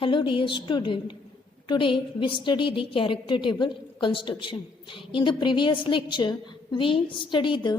Hello dear student. Today we study the character table construction. In the previous lecture we studied the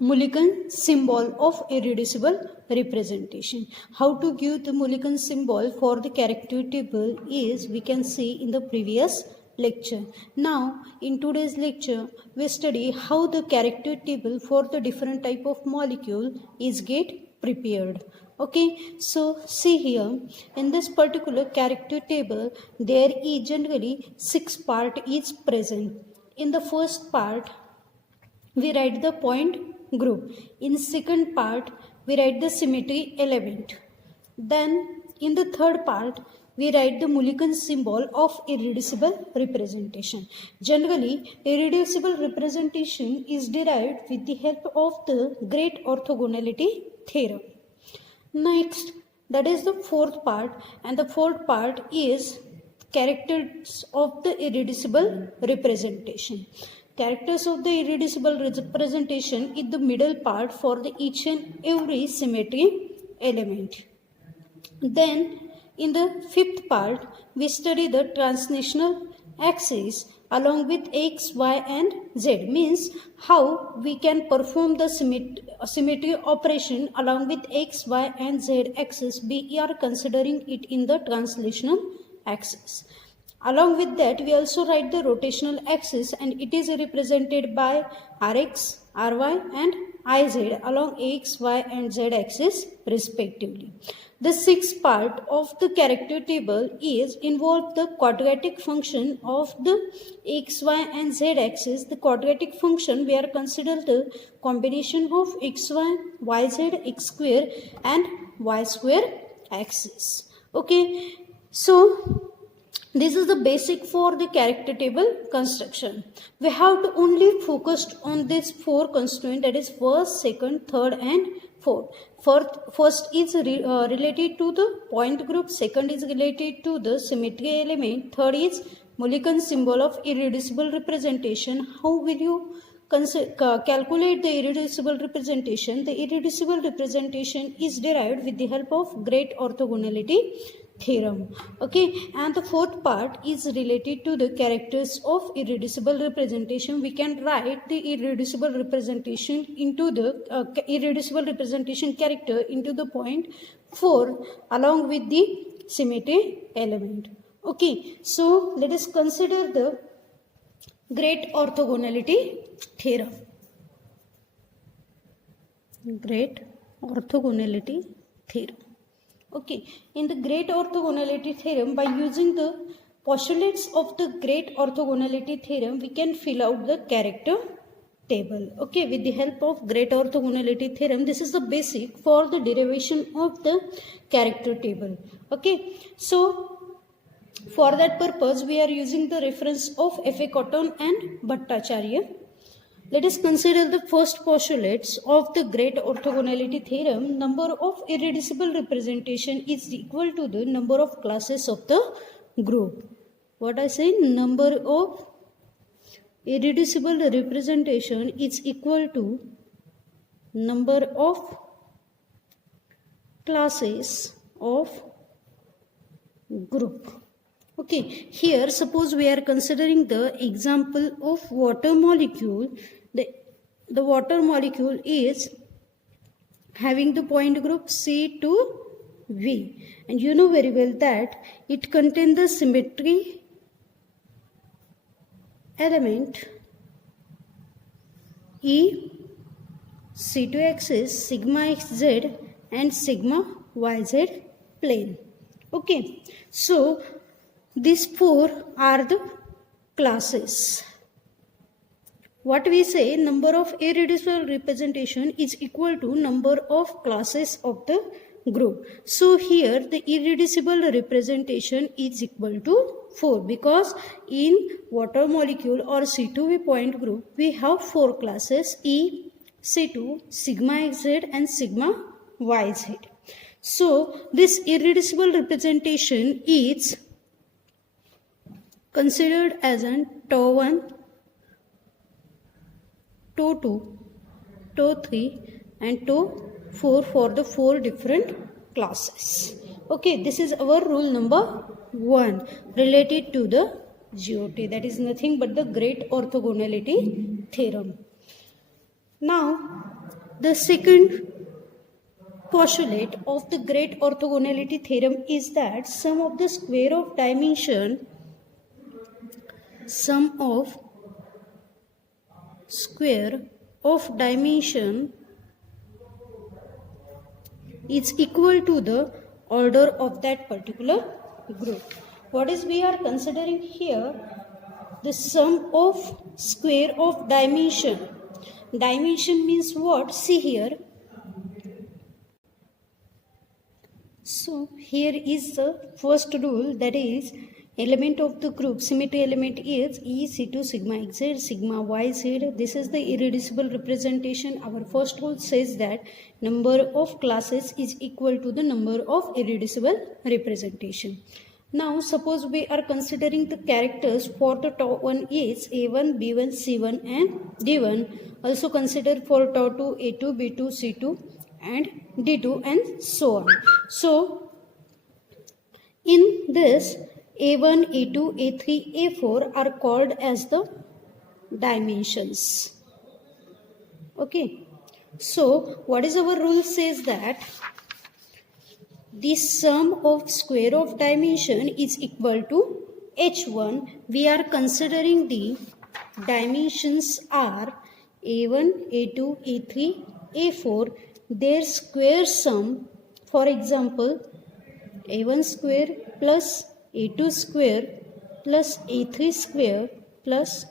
Mulliken symbol of irreducible representation. How to give the Mulliken symbol for the character table is we can see in the previous lecture. Now in today's lecture we study how the character table for the different type of molecule is get prepared. Okay, so see here in this particular character table there is generally 6 part is present. In the first part we write the point group. In second part we write the symmetry element. Then in the third part we write the Mulliken symbol of irreducible representation. Generally irreducible representation is derived with the help of the great orthogonality theorem. Next, that is the fourth part, and the fourth part is characters of the irreducible representation. Characters of the irreducible representation is the middle part for the each and every symmetry element. Then in the fifth part we study the translational axis along with x, y and z, means how we can perform the symmetry operation along with x, y and z axis. We are considering it in the translational axis. Along with that we also write the rotational axis, and it is represented by rx, ry and iz along x, y and z axis respectively. The sixth part of the character table is involve the quadratic function of the x, y and z axis. The quadratic function we are consider the combination of x, y, z, x square and y square axis. Okay, so this is the basic for the character table construction. We have to only focus on these four constraints, that is first, second, third and fourth. First is related to the point group, second is related to the symmetry element, third is Mulliken symbol of irreducible representation. How will you calculate the irreducible representation? The irreducible representation is derived with the help of great orthogonality theorem. Okay, and the fourth part is related to the characters of irreducible representation. We can write the irreducible representation into the irreducible representation character into the point 4 along with the symmetry element. Okay, so let us consider the great orthogonality theorem. Great orthogonality theorem. Okay, in the great orthogonality theorem, by using the postulates of the great orthogonality theorem, we can fill out the character table. Okay, with the help of great orthogonality theorem, this is the basic for the derivation of the character table. Okay, so for that purpose, we are using the reference of F.A. Cotton and Bhattacharya. Let us consider the first postulates of the great orthogonality theorem. Number of irreducible representation is equal to the number of classes of the group. What I say? Number of irreducible representation is equal to number of classes of group. Okay, here suppose we are considering the example of water molecule. The water molecule is having the point group C to V, and you know very well that it contains the symmetry element E, C2 axis, sigma xz and sigma yz plane. Okay, so these four are the classes. What we say, number of irreducible representation is equal to number of classes of the group. So here the irreducible representation is equal to 4, because in water molecule or C2V point group we have 4 classes: E, C2, sigma xz and sigma yz. So this irreducible representation is considered as an tau 1, tau 2, tau 3 and tau 4 for the 4 different classes. Okay, this is our rule number 1 related to the GOT, that is nothing but the great orthogonality theorem. Now, the second postulate of the great orthogonality theorem is that sum of square of dimension is equal to the order of that particular group. What is we are considering here? The sum of square of dimension. Dimension means what? See here. So here is the first rule, that is element of the group, symmetry element is E C2 sigma xz sigma yz. This is the irreducible representation. Our first rule says that number of classes is equal to the number of irreducible representation. Now suppose we are considering the characters for the top one is A1, B1, C1 and D1. Also consider for top 2 A2, B2, C2 and D2 and so on. So in this A1, A2, A3, A4 are called as the dimensions. Okay. So what is our rule says that the sum of square of dimension is equal to H1. We are considering the dimensions are A1, A2, A3, A4. Their square sum, for example, A1 square plus A2 square plus A3 square plus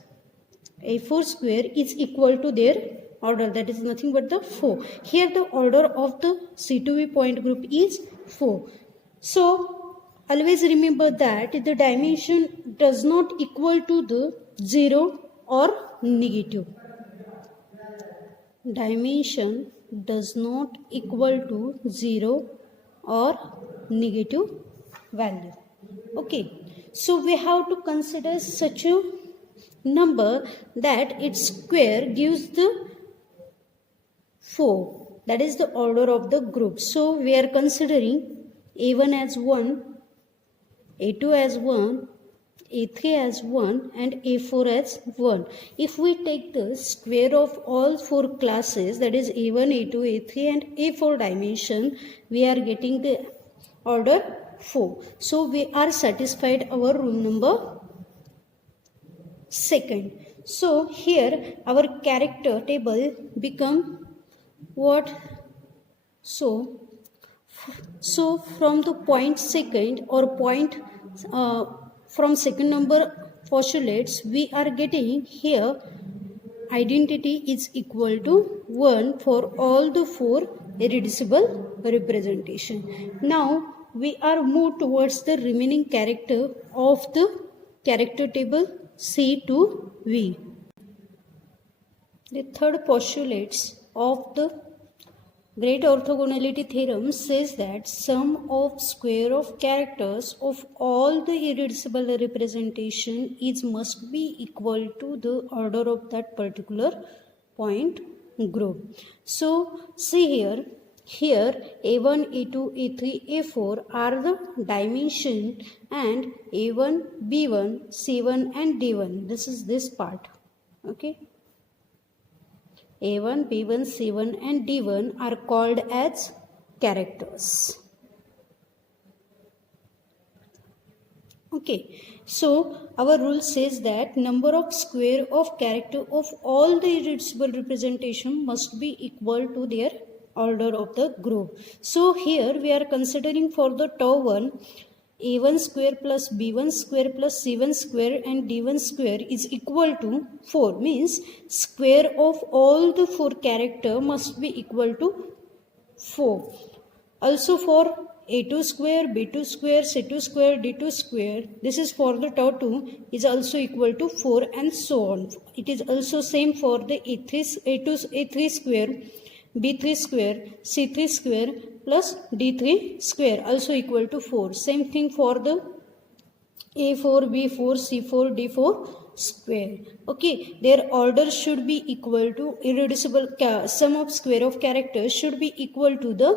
A4 square is equal to their order, that is nothing but the 4. Here the order of the C2V point group is 4. So always remember that the dimension does not equal to the 0 or negative. Dimension does not equal to 0 or negative value. Okay, so we have to consider such a number that its square gives the 4, that is the order of the group. So we are considering A1 as 1, A2 as 1, A3 as 1 and A4 as 1. If we take the square of all 4 classes, that is A1, A2, A3 and A4 dimension, we are getting the order 4. So we are satisfied our rule number 2. So here our character table become what? So from the point second or point from second number postulates, we are getting here identity is equal to 1 for all the 4 irreducible representation. Now we are moved towards the remaining character of the character table C to V. The third postulates of the great orthogonality theorem says that sum of square of characters of all the irreducible representation is must be equal to the order of that particular point group. So see here A1, A2, A3, A4 are the dimension and A1, B1, C1 and D1. This is this part. Okay. A1, B1, C1 and D1 are called as characters. Okay, so our rule says that number of square of character of all the irreducible representation must be equal to their order of the group. So here we are considering for the tau 1, A1 square plus B1 square plus C1 square and D1 square is equal to 4. Means square of all the 4 character must be equal to 4. Also for A2 square, B2 square, C2 square, D2 square, this is for the tau 2 is also equal to 4 and so on. It is also same for the A3 square, B3 square, C3 square plus D3 square also equal to 4. Same thing for the A4, B4, C4, D4 square. Okay, their order should be equal to irreducible sum of square of characters should be equal to the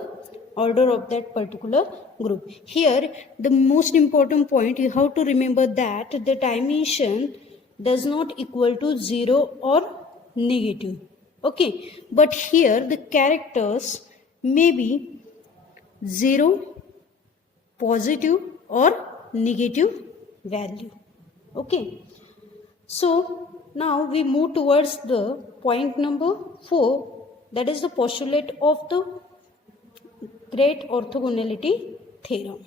order of that particular group. Here the most important point is how to remember that the dimension does not equal to 0 or negative. Okay, but here the characters may be 0, positive or negative value. Okay, so now we move towards the point number 4, that is the postulate of the great orthogonality theorem.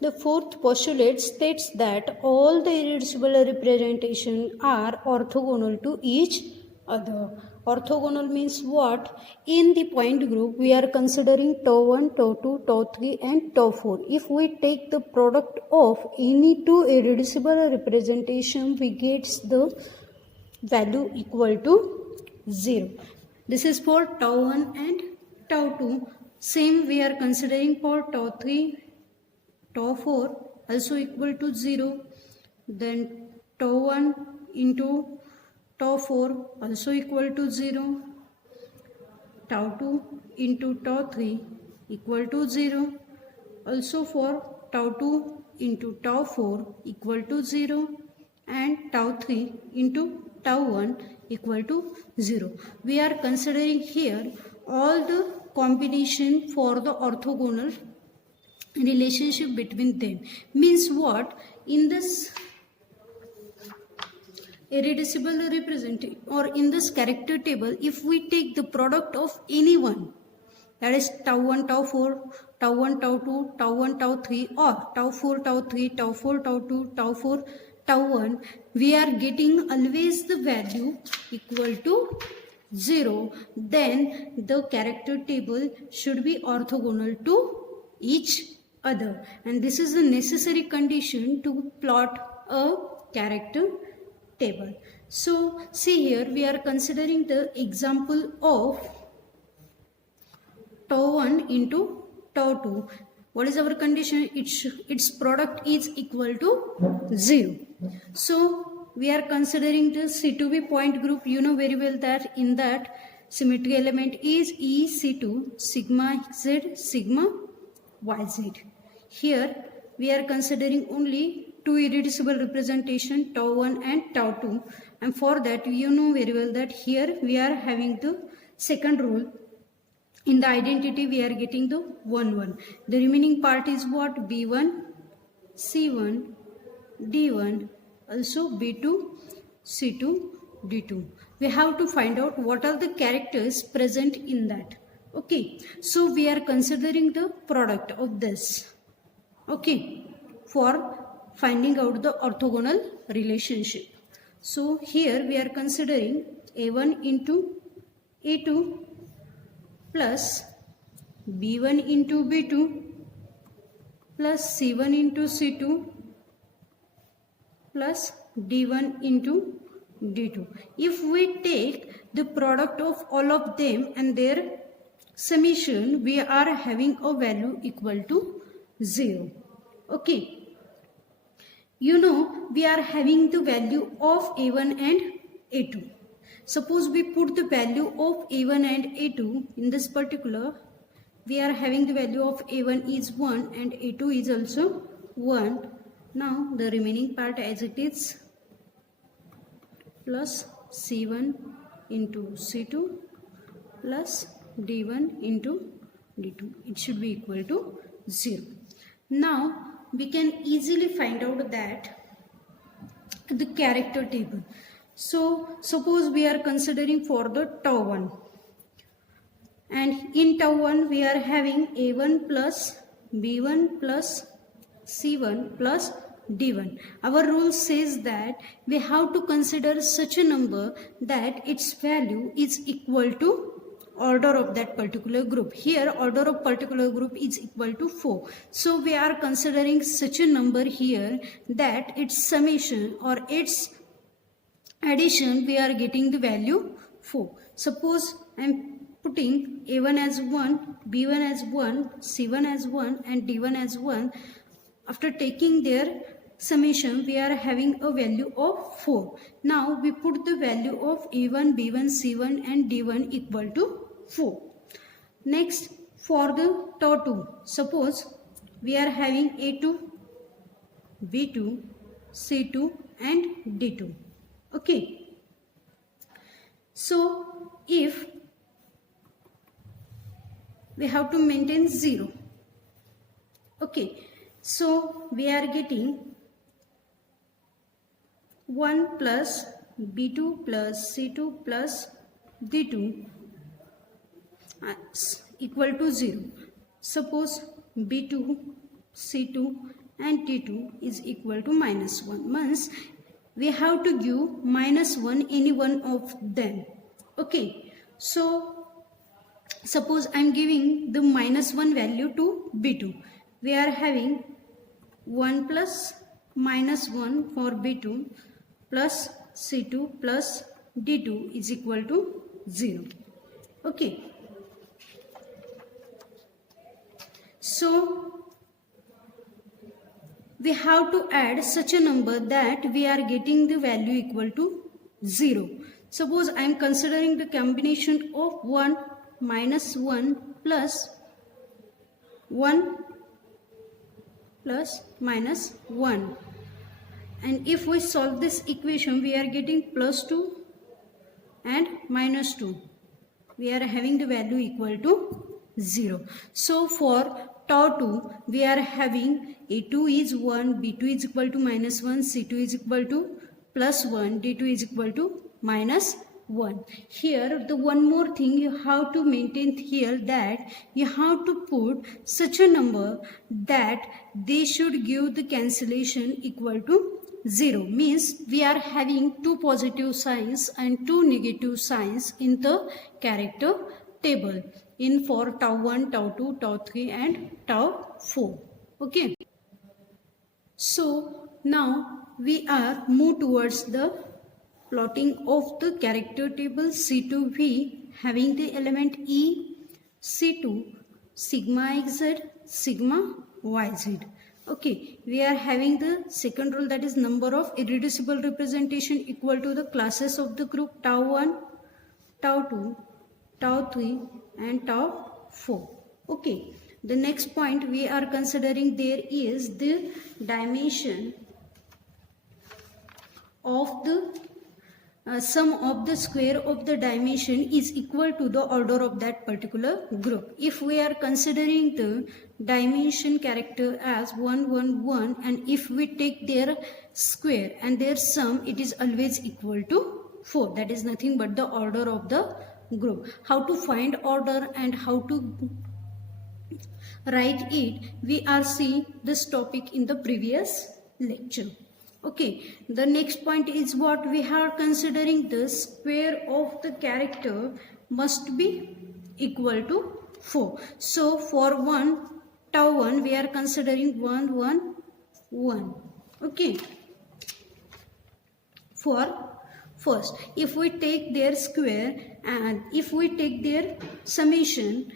The fourth postulate states that all the irreducible representations are orthogonal to each other. Orthogonal means what? In the point group, we are considering tau 1, tau 2, tau 3 and tau 4. If we take the product of any two irreducible representation, we get the value equal to 0. This is for tau 1 and tau 2. Same we are considering for tau 3, tau 4 also equal to 0. Then tau 1 into tau 4 also equal to 0. Tau 2 into tau 3 equal to 0. Also for tau 2 into tau 4 equal to 0. And tau 3 into tau 1 equal to 0. We are considering here all the combination for the orthogonal relationship between them. Means what? In this irreducible representation or in this character table, if we take the product of any one, that is tau 1 tau 4, tau 1 tau 2, tau 1 tau 3 or tau 4 tau 3, tau 4 tau 2, tau 4 tau 1, we are getting always the value equal to 0. Then the character table should be orthogonal to each other, and this is a necessary condition to plot a character table. So see here we are considering the example of tau 1 into tau 2. What is our condition? Its product is equal to 0. So we are considering the C2B point group. You know very well that in that symmetry element is EC2 sigma Z sigma YZ. Here we are considering only two irreducible representation tau 1 and tau 2, and for that you know very well that here we are having the second rule. In the identity we are getting the 1 1. The remaining part is what? B1, C1, D1, also B2, C2, D2. We have to find out what are the characters present in that. Okay, so we are considering the product of this. Okay, for finding out the orthogonal relationship. So here we are considering A1 into A2 plus B1 into B2 plus C1 into C2 plus D1 into D2. If we take the product of all of them and their summation, we are having a value equal to 0. Okay, you know we are having the value of A1 and A2. Suppose we put the value of A1 and A2 in this particular, we are having the value of A1 is 1 and A2 is also 1. Now the remaining part as it is plus C1 into C2 plus D1 into D2. It should be equal to 0. Now we can easily find out that the character table. So suppose we are considering for the tau 1, and in tau 1 we are having A1 plus B1 plus C1 plus D1. Our rule says that we have to consider such a number that its value is equal to order of that particular group. Here order of particular group is equal to 4. So we are considering such a number here that its summation or its addition we are getting the value 4. Suppose I am putting A1 as 1, B1 as 1, C1 as 1 and D1 as 1. After taking their summation we are having a value of 4. Now we put the value of A1, B1, C1 and D1 equal to 4. Next, for the tau 2, suppose we are having A2, B2, C2 and D2. Okay. So if we have to maintain 0. Okay. So we are getting 1 plus B2 plus C2 plus D2 equal to 0. Suppose B2, C2 and D2 is equal to minus 1. Means we have to give minus 1 any one of them. Okay. So suppose I am giving the minus 1 value to B2. We are having 1 plus minus 1 for B2 plus C2 plus D2 is equal to 0. Okay. So we have to add such a number that we are getting the value equal to 0. Suppose I am considering the combination of 1 minus 1 plus 1 plus minus 1. And if we solve this equation, we are getting plus 2 and minus 2. We are having the value equal to 0. So for tau 2, we are having A2 is 1, B2 is equal to minus 1, C2 is equal to plus 1, D2 is equal to minus 1. Here the one more thing you have to maintain here, that you have to put such a number that they should give the cancellation equal to 0. Means we are having two positive signs and two negative signs in the character table in for tau 1, tau 2, tau 3 and tau 4. Okay. So now we are move towards the plotting of the character table C2V having the element E, C2, sigma xz, sigma yz. Okay, we are having the second rule, that is number of irreducible representation equal to the classes of the group tau 1, tau 2, tau 3 and tau 4. Okay, the next point we are considering there is the dimension of the sum of the square of the dimension is equal to the order of that particular group. If we are considering the dimension character as 1, 1, 1 and if we take their square and their sum, it is always equal to 4. That is nothing but the order of the group. How to find order and how to write it, we are seeing this topic in the previous lecture. Okay, the next point is what we are considering, the square of the character must be equal to 4. So for tau 1 we are considering 1, 1, 1. Okay. For first, if we take their square and if we take their summation,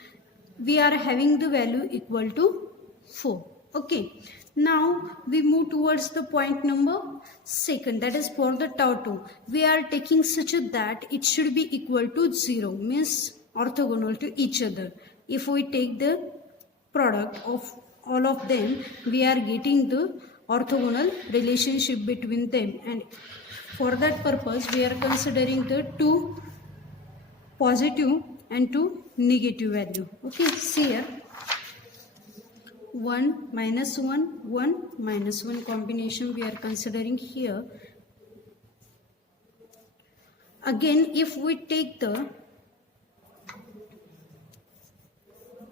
we are having the value equal to 4. Okay. Now we move towards the point number 2, that is for the tau 2. We are taking such that it should be equal to 0, means orthogonal to each other. If we take the product of all of them, we are getting the orthogonal relationship between them, and for that purpose we are considering the two positive and two negative value. Okay, see here 1 minus 1, 1 minus 1 combination we are considering here. Again, if we take the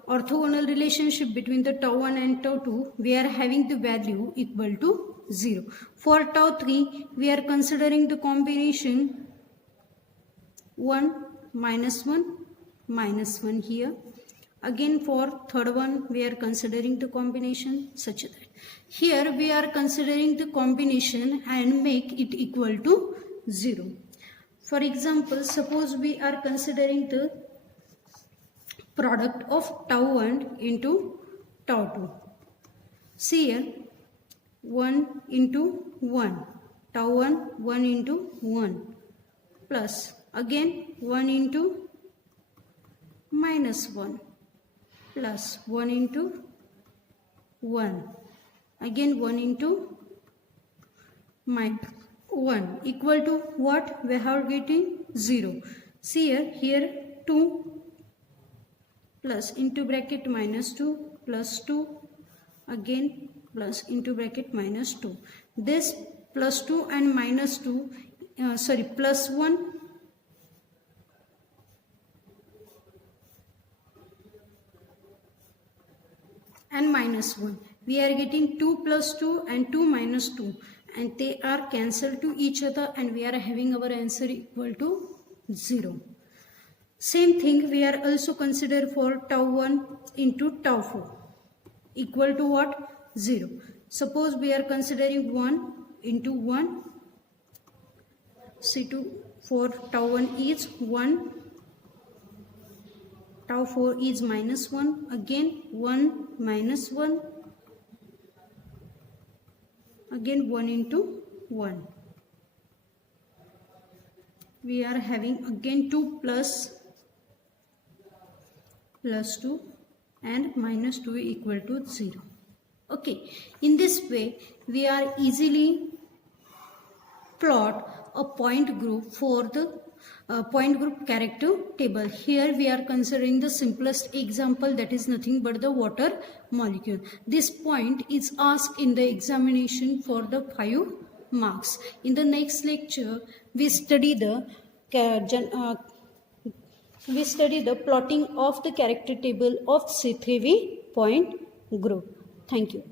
orthogonal relationship between the tau 1 and tau 2, we are having the value equal to 0. For tau 3, we are considering the combination 1 minus 1 minus 1 here. Again for third one we are considering the combination such that here we are considering the combination and make it equal to 0. For example, suppose we are considering the product of tau 1 into tau 2. See here 1 into 1, tau 1 1 into 1, plus again 1 into minus 1, plus 1 into 1, again 1 into minus 1, equal to what? We are getting 0. See here 2 plus into bracket minus 2 plus 2, again plus into bracket minus 2. This plus 2 and minus 2, plus 1 and minus 1. We are getting 2 plus 2 and 2 minus 2, and they are cancelled to each other, and we are having our answer equal to 0. Same thing we are also consider for tau 1 into tau 4 equal to what? 0. Suppose we are considering 1 into 1. C2 for tau 1 is 1, tau 4 is minus 1, again 1 minus 1, again 1 into 1. We are having again 2 plus 2 and minus 2 equal to 0. Okay, in this way we are easily plot a point group for the point group character table. Here we are considering the simplest example, that is nothing but the water molecule. This point is asked in the examination for the 5 marks. In the next lecture we study the plotting of the character table of C3V point group. Thank you.